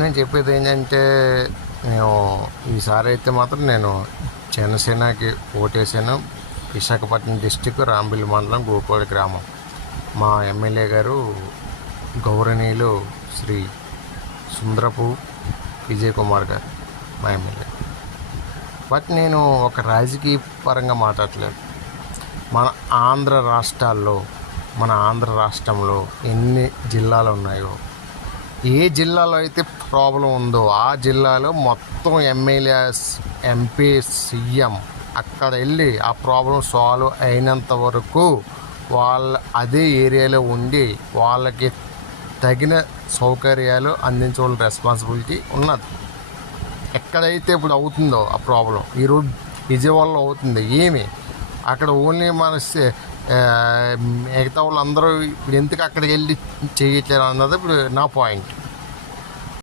నేను చెప్పేది ఏంటంటే, నేను ఈసారి అయితే మాత్రం నేను జనసేనకి ఓటేసాను. విశాఖపట్నం డిస్టిక్ రాంబిల్లి మండలం గోపాల గ్రామం. మా ఎమ్మెల్యే గారు గౌరవనీయులు శ్రీ సుందరపు విజయ్ కుమార్ గారు మా ఎమ్మెల్యే. బట్ నేను ఒక రాజకీయ పరంగా మాట్లాడలేదు. మన ఆంధ్ర రాష్ట్రంలో ఎన్ని జిల్లాలు ఉన్నాయో, ఏ జిల్లాలో అయితే ప్రాబ్లం ఉందో ఆ జిల్లాలో మొత్తం ఎమ్మెల్యేస్, ఎంపీ, సీఎం అక్కడ వెళ్ళి ఆ ప్రాబ్లం సాల్వ్ అయినంత వరకు అదే ఏరియాలో ఉండి వాళ్ళకి తగిన సౌకర్యాలు అందించవలసిన రెస్పాన్సిబిలిటీ ఉన్నది. ఎక్కడైతే ఇప్పుడు అవుతుందో ఆ ప్రాబ్లం, ఈరోజు విజయవాడలో అవుతుంది, ఏమి అక్కడ ఓన్లీ మన మిగతా వాళ్ళందరూ ఇప్పుడు ఎందుకు అక్కడికి వెళ్ళి చేయట్లేదు అన్నది ఇప్పుడు నా పాయింట్.